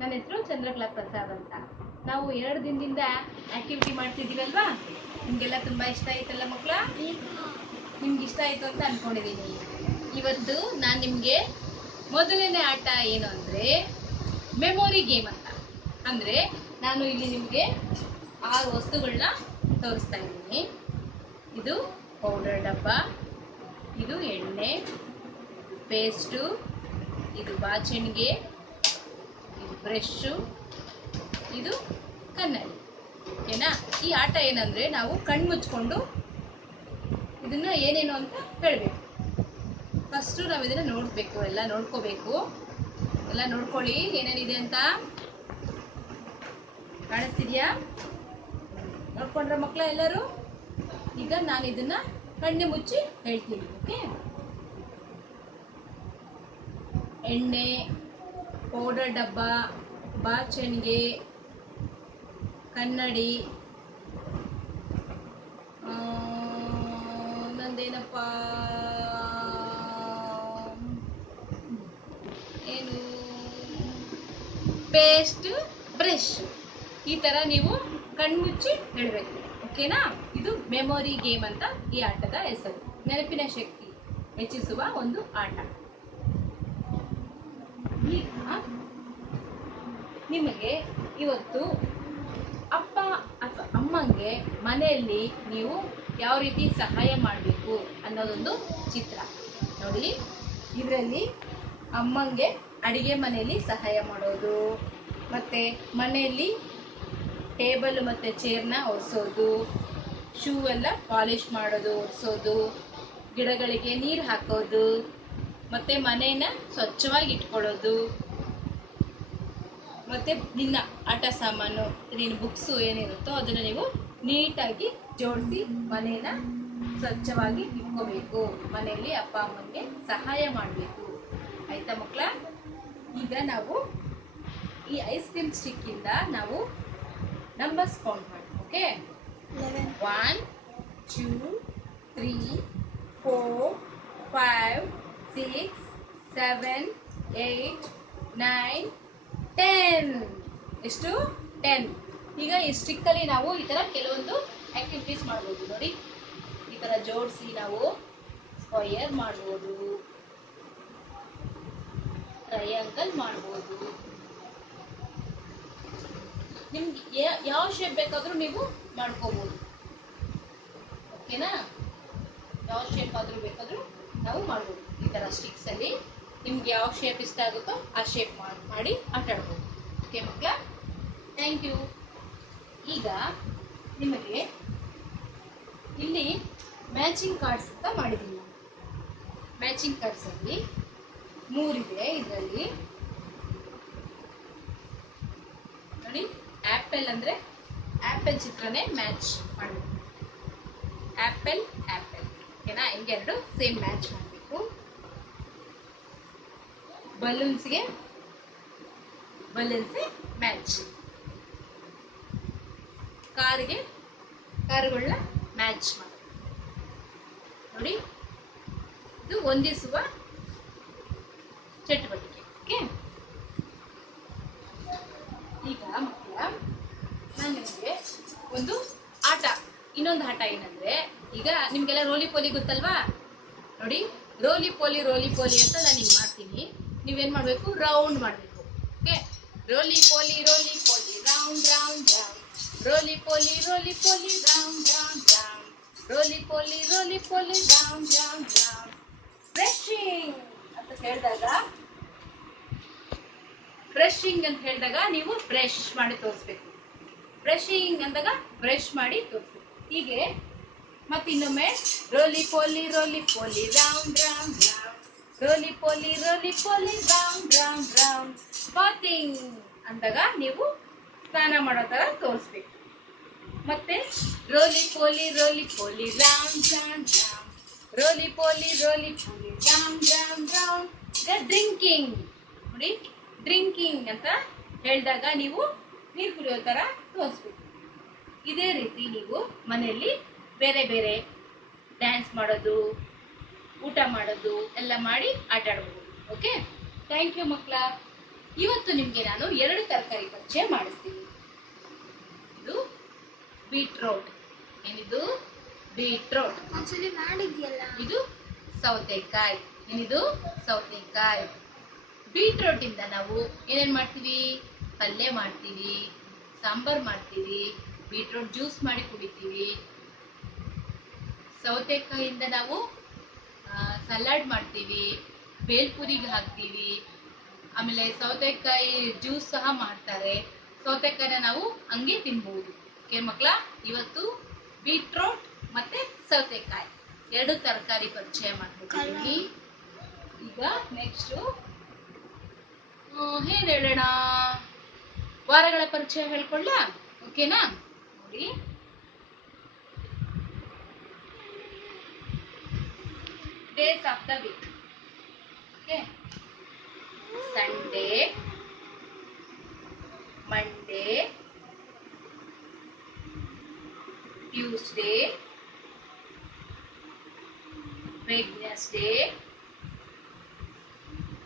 ನನ್ನ ಹೆಸರು ಚಂದ್ರಕಲಾ ಪ್ರಸಾದ್ ಅಂತ. ನಾವು 2 ದಿನದಿಂದ ಆಕ್ಟಿವಿಟಿ ಮಾಡ್ತಿದ್ದೀವಲ್ವಾ, ನಿಮಗೆಲ್ಲ ತುಂಬ ಇಷ್ಟ ಆಯ್ತಲ್ಲ ಮಕ್ಕಳ? ನಿಮ್ಗೆ ಇಷ್ಟ ಆಯಿತು ಅಂತ ಅಂದ್ಕೊಂಡಿದ್ದೀನಿ. ಇವತ್ತು ನಾನು ನಿಮಗೆ ಮೊದಲನೇ ಆಟ ಏನು ಅಂದರೆ ಮೆಮೊರಿ ಗೇಮ್ ಅಂತ. ಅಂದರೆ ನಾನು ಇಲ್ಲಿ ನಿಮಗೆ 6 ವಸ್ತುಗಳನ್ನ ತೋರಿಸ್ತಾ ಇದ್ದೀನಿ. ಇದು ಪೌಡರ್ ಡಬ್ಬ, ಇದು ಎಣ್ಣೆ, ಪೇಸ್ಟು, ಇದು ಬಾಚಣಿಗೆ, ಇದು ಬ್ರಷು, ಇದು ಕನ್ನಡಿ. ಓಕೆನಾ? ಈ ಆಟ ಏನಂದರೆ ನಾವು ಕಣ್ಣು ಮುಚ್ಕೊಂಡು ಇದನ್ನ ಏನೇನು ಅಂತ ಹೇಳಬೇಕು. ಫಸ್ಟು ನಾವು ಇದನ್ನು ನೋಡಬೇಕು, ಎಲ್ಲ ನೋಡ್ಕೋಬೇಕು. ಎಲ್ಲ ನೋಡ್ಕೊಳ್ಳಿ ಏನೇನಿದೆ ಅಂತ. ಕಾಣಿಸ್ತಿದ್ಯಾ? ನೋಡ್ಕೊಂಡ್ರೆ ಮಕ್ಕಳ ಎಲ್ಲರೂ? ಈಗ ನಾನು ಇದನ್ನ ಕಣ್ಣು ಮುಚ್ಚಿ ಹೇಳ್ತೀನಿ. ಓಕೆ? ಎಣ್ಣೆ, ಪೌಡರ್ ಡಬ್ಬ, ಬಾಚಣಿಗೆ, ಕನ್ನಡಿ, ನಂದೇನಪ್ಪ ಏನು, ಪೇಸ್ಟ್, ಬ್ರಷ್. ಈ ಥರ ನೀವು ಕಣ್ಮುಚ್ಚಿ ಹೇಳಬೇಕು. ಓಕೆನಾ? ಇದು ಮೆಮೊರಿ ಗೇಮ್ ಅಂತ ಈ ಆಟದ ಹೆಸರು. ನೆನಪಿನ ಶಕ್ತಿ ಹೆಚ್ಚಿಸುವ ಒಂದು ಆಟ. ಈಗ ನಿಮಗೆ ಇವತ್ತು ಅಪ್ಪ ಅಥವಾ ಅಮ್ಮಂಗೆ ಮನೆಯಲ್ಲಿ ನೀವು ಯಾವ ರೀತಿ ಸಹಾಯ ಮಾಡಬೇಕು ಅನ್ನೋದೊಂದು ಚಿತ್ರ ನೋಡಿ. ಇದರಲ್ಲಿ ಅಮ್ಮಂಗೆ ಅಡಿಗೆ ಮನೆಯಲ್ಲಿ ಸಹಾಯ ಮಾಡೋದು, ಮತ್ತು ಮನೆಯಲ್ಲಿ ಟೇಬಲ್ ಮತ್ತು ಚೇರ್ನ ಒರೆಸೋದು, ಶೂ ಎಲ್ಲ ಪಾಲಿಷ್ ಮಾಡೋದು, ಒರೆಸೋದು, ಗಿಡಗಳಿಗೆ ನೀರು ಹಾಕೋದು, ಮತ್ತು ಮನೇನ ಸ್ವಚ್ಛವಾಗಿ ಇಟ್ಕೊಳ್ಳೋದು, ಮತ್ತು ನಿನ್ನ ಆಟ ಸಾಮಾನು, ನಿನ್ನ ಬುಕ್ಸು ಏನಿರುತ್ತೋ ಅದನ್ನು ನೀವು ನೀಟಾಗಿ ಜೋಡಿಸಿ ಮನೇನ ಸ್ವಚ್ಛವಾಗಿ ಇಟ್ಕೋಬೇಕು. ಮನೆಯಲ್ಲಿ ಅಪ್ಪ ಅಮ್ಮನಿಗೆ ಸಹಾಯ ಮಾಡಬೇಕು. ಆಯಿತಾ ಮಕ್ಕಳ? ಈಗ ನಾವು ಈ ಐಸ್ ಕ್ರೀಮ್ ಸ್ಟಿಕ್ಕಿಂದ ನಾವು ನಂಬರ್ಸ್ ಕೌಂಟ್ ಮಾಡಿ. ಓಕೆ? 1 2 3 4 5 6 7 8 9 10. ಎಷ್ಟು? 10. ಈಗ ಈ ಸ್ಟಿಕ್ಕಲ್ಲಿ ನಾವು ಈ ಥರ ಕೆಲವೊಂದು ಆಕ್ಟಿವಿಟೀಸ್ ಮಾಡ್ಬೋದು ನೋಡಿ. ಈ ಥರ ಜೋಡಿಸಿ ನಾವು ಸ್ಕ್ವಯರ್ ಮಾಡ್ಬೋದು, ಟ್ರಯಾಂಗಲ್ ಮಾಡ್ಬೋದು. ನಿಮ್ಗೆ ಯಾವ ಶೇಪ್ ಬೇಕಾದರೂ ನೀವು ಮಾಡ್ಕೋಬೋದು. ಓಕೆನಾ? ಯಾವ ಶೇಪ್ ಆದರೂ ಬೇಕಾದರೂ ನಾವು ಮಾಡ್ಬೋದು. ಈ ಥರ ಸ್ಟಿಕ್ಸಲ್ಲಿ ನಿಮ್ಗೆ ಯಾವ ಶೇಪ್ ಇಷ್ಟ ಆಗುತ್ತೋ ಆ ಶೇಪ್ ಮಾಡಿ ಆಟ ಆಡ್ಬೋದು. ಓಕೆ ಮಕ್ಕಳ? Thank you. ಈಗ ನಿಮಗೆ ಇಲ್ಲಿ ಮ್ಯಾಚಿಂಗ್ ಕಾರ್ಡ್ಸ್ ಅಂತ ಮಾಡಿದ್ದೀನಿ. ಮ್ಯಾಚಿಂಗ್ ಕಾರ್ಡ್ಸಲ್ಲಿ 3 ಇದೆ. ಇದರಲ್ಲಿ ನೋಡಿ, ಆ್ಯಪಲ್ ಅಂದರೆ ಆ್ಯಪಲ್ ಚಿತ್ರನೇ ಮ್ಯಾಚ್ ಮಾಡಬೇಕು. Apple apple. ಓಕೆನಾ? ಹಿಂಗೆ 2 ಸೇಮ್ ಮ್ಯಾಚ್ ಮಾಡಬೇಕು. ಬಲೂನ್ಸ್ಗೆ ಬಲೂನ್ಸೇ ಮ್ಯಾಚ್. ಕಾರುಗಳನ್ನ ಮ್ಯಾಚ್ ಮಾಡಿ ನೋಡಿ. ಇದು ಹೊಂದಿಸುವ ಚಟುವಟಿಕೆ. ಓಕೆ? ಈಗ ಮಕ್ಕಳ, ನಾನು ನಿಮಗೆ ಒಂದು ಆಟ, ಇನ್ನೊಂದು ಆಟ ಏನಂದರೆ, ಈಗ ನಿಮಗೆಲ್ಲ ರೋಲಿ ಪೋಲಿ ಗೊತ್ತಲ್ವಾ? ನೋಡಿ, ರೋಲಿ ಪೋಲಿ ಅಂತ ನಾನು ಹಿಂಗೆ ಮಾಡ್ತೀನಿ. ನೀವೇನು ಮಾಡಬೇಕು? ರೌಂಡ್ ಮಾಡಬೇಕು. Okay? ರೋಲಿ poly round round round. Roly poly round round round. Roly poly round round round. Brushing ಅಂತ ಹೇಳಿದಾಗ ನೀವು ಬ್ರಷ್ ಮಾಡಿ ತೋರಿಸ್ಬೇಕು. ಬ್ರಷಿಂಗ್ ಅಂದಾಗ ಬ್ರಷ್ ಮಾಡಿ ತೋರಿಸ್ಬೇಕು. ಹೀಗೆ ಮತ್ತೆ ಇನ್ನೊಮ್ಮೆ ರೋಲಿ poly round round round. Roly poly round round round. Bathing ಅಂದಾಗ ನೀವು ಸ್ನಾನ ಮಾಡೋ ಥರ ತೋರಿಸ್ಬೇಕು. ಮತ್ತೆ ರೋಲಿ poly round round round. Roly poly round round round. Drinking ನೋಡಿ. ಡ್ರಿಂಕಿಂಗ್ ಅಂತ ಹೇಳಿದಾಗ ನೀವು ನೀರು ಕುಡಿಯೋ ಥರ ತೋರಿಸ್ಬೇಕು. ಇದೇ ರೀತಿ ನೀವು ಮನೆಯಲ್ಲಿ ಬೇರೆ ಬೇರೆ ಡ್ಯಾನ್ಸ್ ಮಾಡೋದು, ಊಟ ಮಾಡೋದು ಎಲ್ಲ ಮಾಡಿ ಆಟ ಆಡ್ಬೋದು. ಓಕೆ? ಥ್ಯಾಂಕ್ ಯು ಮಕ್ಕಳ. ಇವತ್ತು ನಿಮ್ಗೆ ನಾನು 2 ತರಕಾರಿ ಪರಿಚಯ ಮಾಡಿಸ್ತೀನಿ. ಇದು ಬೀಟ್ರೋಟ್. ಏನಿದು? ಬೀಟ್ರೋಟ್. ಒಂದ್ಸಲಿ ಮಾಡಿದ್ಯಲ್ಲ. ಇದು ಸೌತೆಕಾಯಿ. ಏನಿದು? ಸೌತೆಕಾಯಿ. ಬೀಟ್ರೋಟ್ ಇಂದ ನಾವು ಏನೇನ್ ಮಾಡ್ತೀವಿ? ಪಲ್ಯ ಮಾಡ್ತೀವಿ, ಸಾಂಬಾರ್ ಮಾಡ್ತೀವಿ, ಬೀಟ್ರೋಟ್ ಜ್ಯೂಸ್ ಮಾಡಿ ಕುಡಿತೀವಿ. ಸೌತೆಕಾಯಿಯಿಂದ ನಾವು ಸಲಾಡ್ ಮಾಡ್ತೀವಿ, ಬೇಲ್ಪುರಿಗೆ ಹಾಕ್ತೀವಿ. ಆಮೇಲೆ ಸೌತೆಕಾಯಿ ಜ್ಯೂಸ್ ಸಹ ಮಾಡ್ತಾರೆ. ಸೌತೆಕಾಯಿನ ನಾವು ಹಂಗೆ ತಿನ್ಬಹುದು. ಓಕೆ ಮಕ್ಕಳ, ಇವತ್ತು ಬೀಟ್ರೋಟ್ ಮತ್ತೆ ಸೌತೆಕಾಯಿ 2 ತರಕಾರಿ ಪರಿಚಯ ಮಾಡ್ಕೊಡ್ತೀನಿ. ಈಗ ನೆಕ್ಸ್ಟ್ ಏನ್ ಹೇಳೋಣ? ವಾರಗಳ ಪರಿಚಯ ಹೇಳ್ಕೊಳ್ಳ? ಓಕೆನಾ? ನೋಡಿ, days of the week. Okay, Sunday, Monday, Tuesday, Wednesday,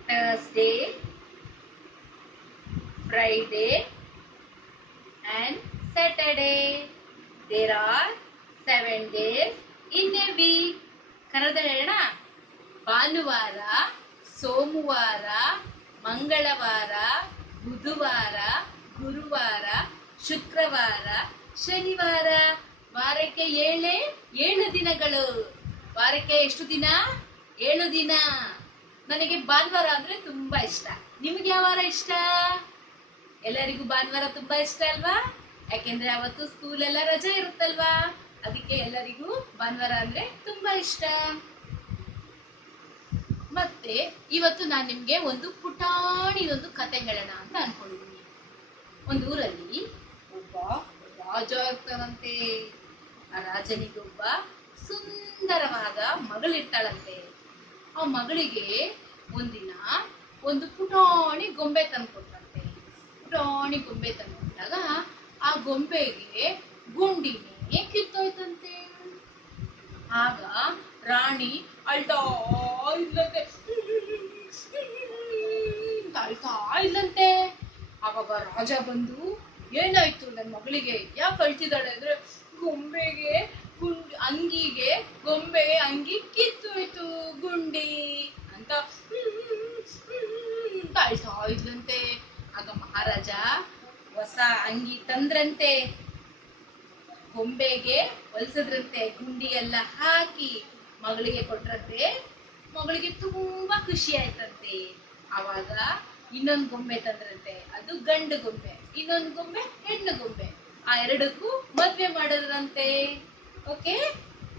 Thursday, Friday and Saturday. There are 7 days in a week. ಕನ್ನಡದಲ್ಲಿ ಹೇಳೋಣ. ಭಾನುವಾರ, ಸೋಮವಾರ, ಮಂಗಳವಾರ, ಬುಧವಾರ, ಗುರುವಾರ, ಶುಕ್ರವಾರ, ಶನಿವಾರ. ವಾರಕ್ಕೆ 7 ದಿನಗಳು. ವಾರಕ್ಕೆ ಎಷ್ಟು ದಿನ? 7 ದಿನ. ನನಗೆ ಭಾನುವಾರ ಅಂದ್ರೆ ತುಂಬಾ ಇಷ್ಟ. ನಿಮ್ಗೆ ಯಾವ ವಾರ ಇಷ್ಟ? ಎಲ್ಲರಿಗೂ ಭಾನುವಾರ ತುಂಬಾ ಇಷ್ಟ ಅಲ್ವಾ? ಯಾಕೆಂದ್ರೆ ಅವತ್ತು ಸ್ಕೂಲ್ ಎಲ್ಲ ರಜೆ ಇರುತ್ತಲ್ವಾ, ಅದಕ್ಕೆ ಎಲ್ಲರಿಗೂ ಭಾನುವಾರ ಅಂದ್ರೆ ತುಂಬಾ ಇಷ್ಟ. ಮತ್ತೆ ಇವತ್ತು ನಾನು ನಿಮ್ಗೆ ಒಂದು ಪುಟಾಣಿದೊಂದು ಕತೆ ಹೇಳೋಣ ಅಂತ ಅನ್ಕೊಂಡಿದ್ದೀನಿ. ಒಂದು ಊರಲ್ಲಿ ಒಬ್ಬ ರಾಜ ಇರ್ತಾನಂತೆ. ಆ ರಾಜನಿಗೊಬ್ಬ ಸುಂದರವಾದ ಮಗಳಿರ್ತಾಳಂತೆ. ಆ ಮಗಳಿಗೆ ಒಂದಿನ ಒಂದು ಪುಟಾಣಿ ಗೊಂಬೆ ತಂದ್ಕೊಡ್ತಂತೆ. ಪುಟಾಣಿ ಗೊಂಬೆ ತಂದ್ಕೊಟ್ಟಾಗ ಆ ಗೊಂಬೆಗೆ ಗುಂಡಿನೇ ಕಿತ್ತೋಯ್ತಂತೆ. ಆಗ ರಾಣಿ ಅಳ್ತಾ ಇದ್ಲಂತೆ. ಆವಾಗ ರಾಜ ಬಂದು, ಏನಾಯ್ತು ನನ್ನ ಮಗಳಿಗೆ, ಯಾಕೆ ಅಳ್ತಿದ್ದಾಳೆ ಅಂದ್ರೆ, ಗೊಂಬೆಗೆ ಅಂಗಿಗೆ ಗೊಂಬೆ ಅಂಗಿ ಕಿತ್ತೋಯ್ತು ಗುಂಡಿ ಅಂತ ಅಳ್ತಾ ಇದ್ಲಂತೆ. ಆಗ ಮಹಾರಾಜ ಹೊಸ ಅಂಗಿ ತಂದ್ರಂತೆ, ಗೊಂಬೆಗೆ ಹೊಲ್ಸದ್ರಂತೆ, ಗುಂಡಿ ಎಲ್ಲ ಹಾಕಿ ಮಗಳಿಗೆ ಕೊಟ್ರಂತೆ. ಮಗಳಿಗೆ ತುಂಬಾ ಖುಷಿ ಆಯ್ತಂತೆ. ಆವಾಗ ಇನ್ನೊಂದು ಗೊಂಬೆ ತಂದ್ರಂತೆ, ಅದು ಗಂಡು ಗೊಂಬೆ. ಇನ್ನೊಂದು ಗೊಂಬೆ ಹೆಣ್ಣು ಗೊಂಬೆ. ಆ 2ಕ್ಕೂ ಮದ್ವೆ ಮಾಡಿದ್ರಂತೆ. ಓಕೆ,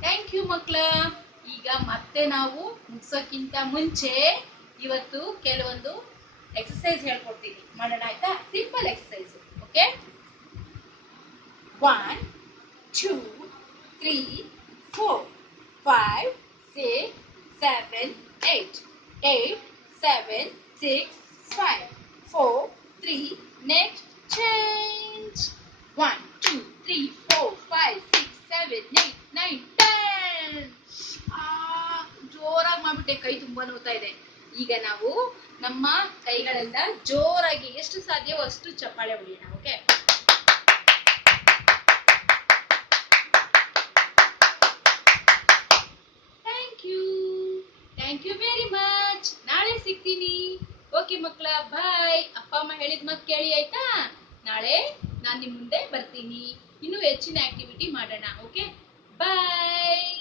ಥ್ಯಾಂಕ್ ಯು ಮಕ್ಳ. ಈಗ ಮತ್ತೆ ನಾವು ಮುಗ್ಸೋಕ್ಕಿಂತ ಮುಂಚೆ ಇವತ್ತು ಕೆಲವೊಂದು ಎಕ್ಸರ್ಸೈಸ್ ಹೇಳ್ಕೊಡ್ತೀನಿ, ಮಾಡೋಣ ಆಯ್ತಾ? Simple exercise. Okay, 1 2 3 4 5 6 7 8 8 7 6 5 4 3 next change 1 2 3 4 5 6 7 8 9 10. ಜೋರಾಗಿ ಮಾಡ್ಬಿಟ್ಟೆ, ಕೈ ತುಂಬಾ ನೋವ್ತಾ ಇದೆ. ಈಗ ನಾವು ನಮ್ಮ ಕೈಗಳೆಲ್ಲ ಜೋರಾಗಿ ಎಷ್ಟು ಸಾಧ್ಯವೋ ಅಷ್ಟು ಚಪ್ಪಾಳೆ ಹೊಡೆಯೋಣ. Okay, thank you very much. ನಾಳೆ ಸಿಗ್ತೀನಿ. ಓಕೆ ಮಕ್ಕಳ, ಬಾಯ್. ಅಪ್ಪ ಅಮ್ಮ ಹೇಳಿದ ಮಾತು ಕೇಳಿ ಆಯ್ತಾ? ನಾಳೆ ನಾನು ನಿಮ್ಮ ಮುಂದೆ ಬರ್ತೀನಿ. ಇನ್ನೂ ಹೆಚ್ಚಿನ ಆಕ್ಟಿವಿಟಿ ಮಾಡೋಣ. ಓಕೆ, ಬಾಯ್.